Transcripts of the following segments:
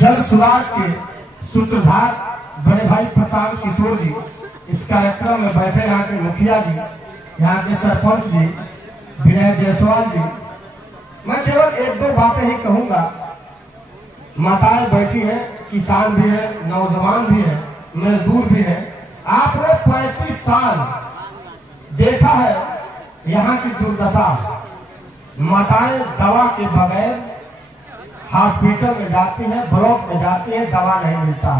जल सुराज के सूत्रधार बड़े भाई प्रताप किशोर जी इस कार्यक्रम में बैठे, यहाँ के मुखिया जी, यहाँ के सरपंच जी विनय जायसवाल जी। मैं केवल एक दो बातें ही कहूंगा। माताएं बैठी हैं, किसान भी है, नौजवान भी है, मजदूर भी है। आपने 35 साल देखा है यहाँ की दुर्दशा। माताएं दवा के बगैर हॉस्पिटल में जाती हैं, ब्लॉक में जाती हैं, दवा नहीं मिलता।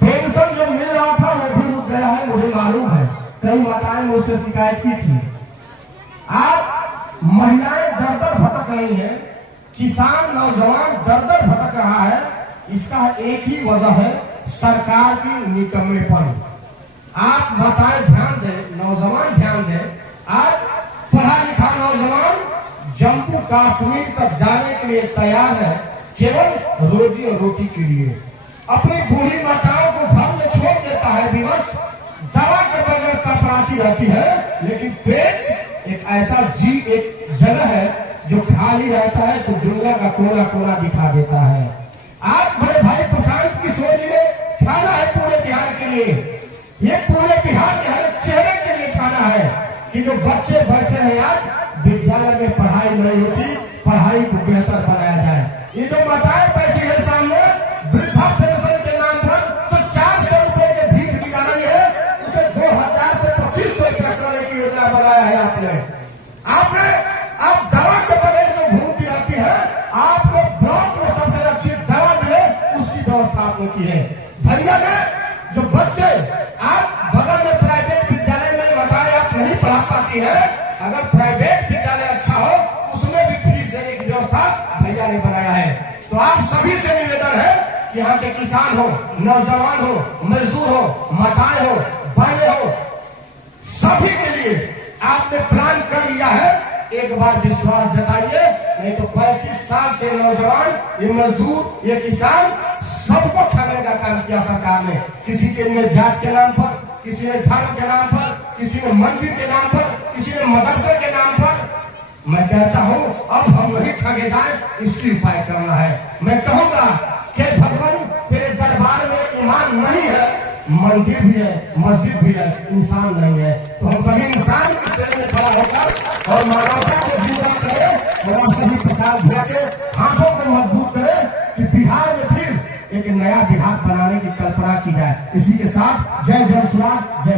पेंशन जो मिल रहा था वो भी रुक गया है, मुझे मालूम है। कई माताएं मुझसे शिकायत की थी। आज महिलाएं दर दर भटक रही हैं, किसान नौजवान दर दर भटक रहा है। इसका एक ही वजह है, सरकार की निकम्मेपन। आप बताएं, ध्यान दें, नौजवान ध्यान दें। आज पढ़ा लिखा नौजवान जम्मू कश्मीर तक जाने के लिए तैयार है, केवल रोजी और रोटी के लिए। अपनी बूढ़ी माताओं को घर में छोड़ देता है विवश, दवा के बगैर कपराती रहती है। लेकिन पेट एक ऐसा एक जगह है जो खाली रहता है, तो दुनिया का कोना कोना दिखा देता है। आज बड़े भाई प्रशांत किशोर जी ने ठाना है पूरे बिहार के लिए, ये पूरे बिहार के हर चेहरे के लिए ठाना है कि जो बच्चे बैठे हैं आज विद्यालय में पढ़ाई नहीं होती, पढ़ाई को बेहतर बनाया जाए। ये जो माताएं बैठी है सामने वृद्धा पेंशन के नाम पर तो 400 रुपए के भीख निकाल रही है, उसे 2000 से 2500 करने की योजना बनाया है आपने। आप दवा के बगैर जो घूमती रहती है, आपको ब्लॉक में सबसे अच्छी दवा मिले उसकी व्यवस्था आपने की है। भैया ने जो बच्चे आप बगल में प्राइवेट विद्यालय में बताया आप नहीं पढ़ा पाती है, अगर प्राइवेट विद्यालय अच्छा हो उसमें भी फीस देने की व्यवस्था भैया ने बनाया है। तो आप सभी से निवेदन है कि यहाँ के किसान हो, नौजवान हो, मजदूर हो, माताएं हो, बहनें हो, सभी के लिए आपने प्लान कर लिया है। एक बार विश्वास जताइए, नहीं तो 35 साल से नौजवान, ये मजदूर, ये किसान, सबको ठगने का काम किया सरकार ने। किसी के लिए जात के नाम पर, किसी ने धर्म के नाम पर, किसी ने मंदिर के नाम पर, किसी ने मदरसे के नाम पर। मैं कहता हूं अब हम नहीं ठगे जाए, इसकी उपाय करना है। मैं कहूंगा कि भगवान तेरे दरबार में ईमान नहीं है, मंदिर भी है, मस्जिद भी है, इंसान नहीं है। तो हम सभी इंसान की श्रेणी में खड़ा होकर और मानवता को जीवन करें और सभी प्रचार भैया के हाथों को मजबूत करें कि बिहार में फिर एक नया बिहार बनाने की कल्पना की जाए। इसी के साथ जय जय सुराज, जय